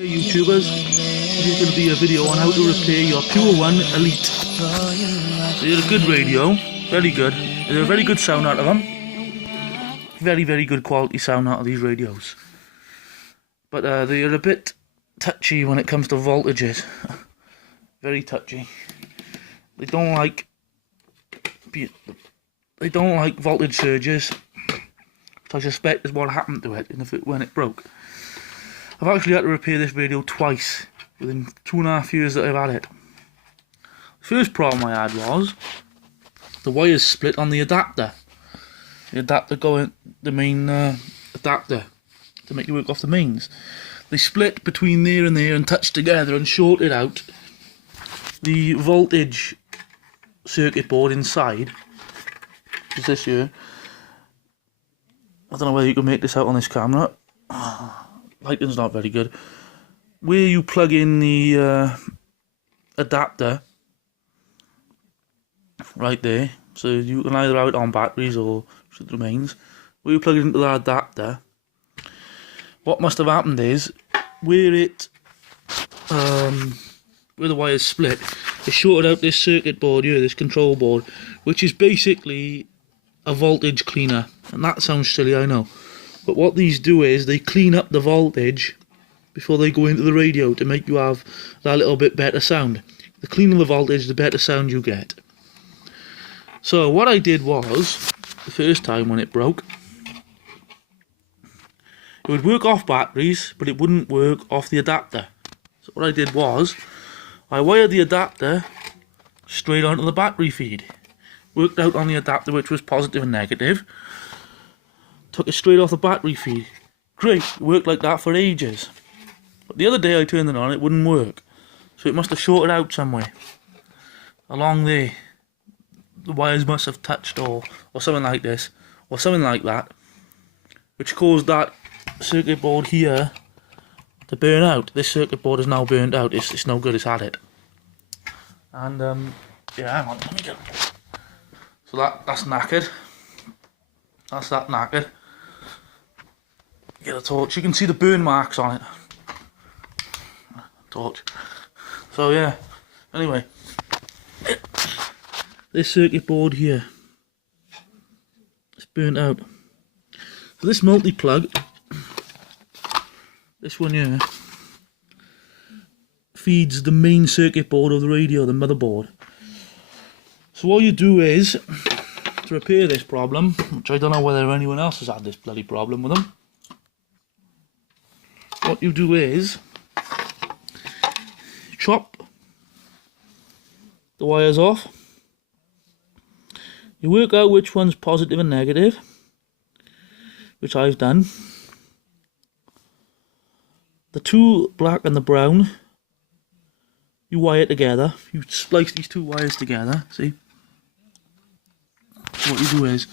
Hey YouTubers, this is going to be a video on how to repair your Puer 1 Elite. They're a good radio, very good. There's a very good sound out of them. Very good quality sound out of these radios. But they're a bit touchy when it comes to voltages. Very touchy. They don't like voltage surges, which I suspect is what happened to it when it broke. I've actually had to repair this radio twice within 2.5 years that I've had it. The first problem I had was the wires split on the adapter. The adapter going, the main adapter to make it work off the mains. They split between there and touched together and shorted out the voltage circuit board inside, which is this here. I don't know whether you can make this out on this camera. Lighting's not very good. Where you plug in the adapter, right there, so you can either have it on batteries or the mains. Where you plug it into that adapter, what must have happened is where the wires split, it shorted out this circuit board here, this control board, which is basically a voltage cleaner. And that sounds silly, I know. But what these do is they clean up the voltage before they go into the radio to make you have that little bit better sound. The cleaner the voltage, the better sound you get. So what I did was, the first time when it broke, it would work off batteries, but it wouldn't work off the adapter. So what I did was, I wired the adapter straight onto the battery feed. Worked out on the adapter which was positive and negative. Took it straight off the battery feed. Great, it worked like that for ages. But the other day I turned it on, it wouldn't work. So it must have shorted out somewhere. Along there. The wires must have touched or something like this. Or something like that. Which caused that circuit board here to burn out. This circuit board is now burnt out. It's no good, it's had it. And yeah, hang on, let me get it. So that's knackered. That's that knackered. Get a torch. You can see the burn marks on it. Torch. So yeah. Anyway, this circuit board here, it's burnt out. So this multi-plug, this one here, feeds the main circuit board of the radio, the motherboard. So what you do is, to repair this problem, which I don't know whether anyone else has had this bloody problem with them, what you do is chop the wires off. You work out which one's positive and negative, which I've done. The two black and the brown, you wire together. You splice these two wires together, see? So what you do is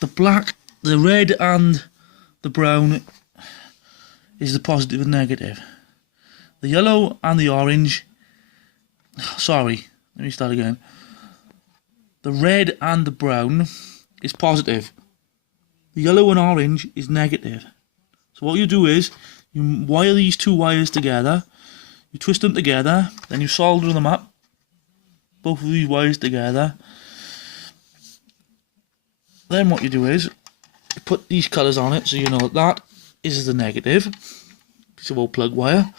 the red and the brown is the positive and negative. The yellow and the orange, sorry, let me start again. The red and the brown is positive. The yellow and orange is negative. So what you do is, you wire these two wires together, you twist them together, then you solder them up, both of these wires together. Then what you do is, you put these colours on it so you know that is the negative, piece of old plug wire,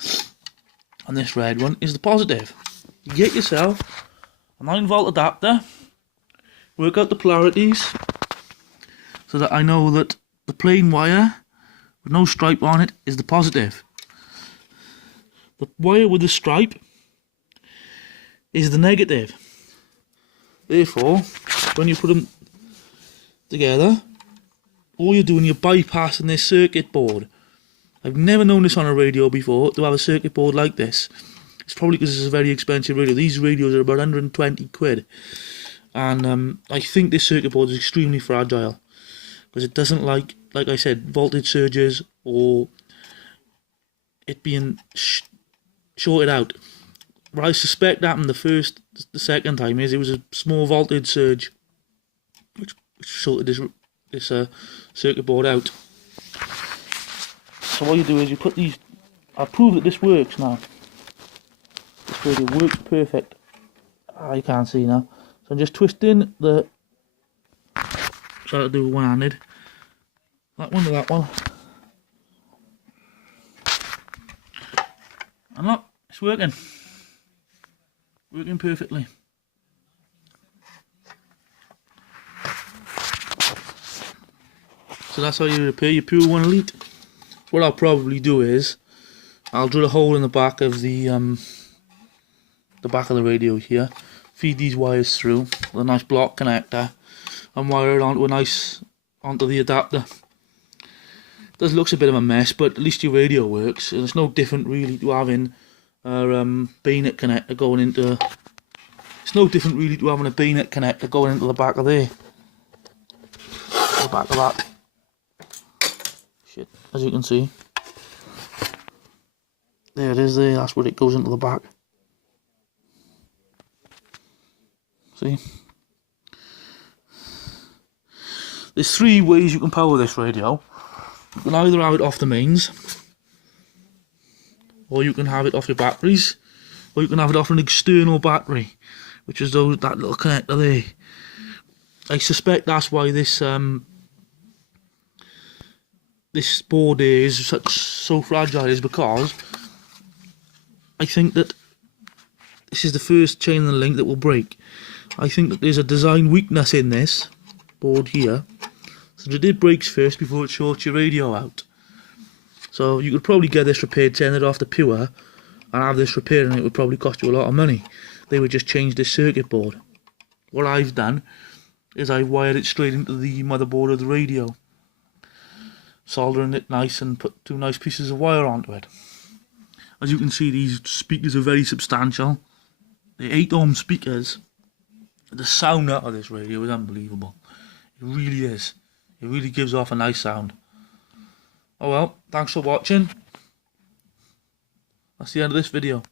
and this red one is the positive. You get yourself a 9-volt adapter, work out the polarities, so that I know that the plain wire with no stripe on it is the positive. The wire with the stripe is the negative. Therefore, when you put them together, all you're doing, you're bypassing this circuit board. I've never known this on a radio before, to have a circuit board like this. It's probably because it's a very expensive radio. These radios are about 120 quid. And I think this circuit board is extremely fragile. Because it doesn't like I said, voltage surges or it being shorted out. What I suspect happened the second time is it was a small voltage surge which shorted this circuit board out. So what you do is you put these. I prove that this works now. This radio works perfect. You can't see now. So I'm just twisting the. Try to do it one-handed. That one to that one. And look, it's working. Working perfectly. So that's how you repair your Puer 1 Elite. What I'll probably do is I'll drill a hole in the back of the radio here, feed these wires through with a nice block connector, and wire it onto the adapter. It looks a bit of a mess, but at least your radio works, and it's no different really to having a bayonet connector going into. It's no different really to having a bayonet connector going into the back of there. The back of that. Shit, as you can see. There it is there, that's where it goes into the back. See? There's 3 ways you can power this radio. You can either have it off the mains, or you can have it off your batteries, or you can have it off an external battery, which is that little connector there. I suspect that's why this board here is so fragile, is because I think that this is the first chain in the link that will break. I think that there's a design weakness in this board here, so that it breaks first before it shorts your radio out. So you could probably get this repaired, send it off to Puer, and have this repaired, and it would probably cost you a lot of money. They would just change this circuit board. What I've done is I wired it straight into the motherboard of the radio, soldering it nice and put 2 nice pieces of wire onto it. As you can see, these speakers are very substantial. They're 8-ohm speakers. The sound out of this radio is unbelievable. It really is. It really gives off a nice sound. Oh well, thanks for watching. That's the end of this video.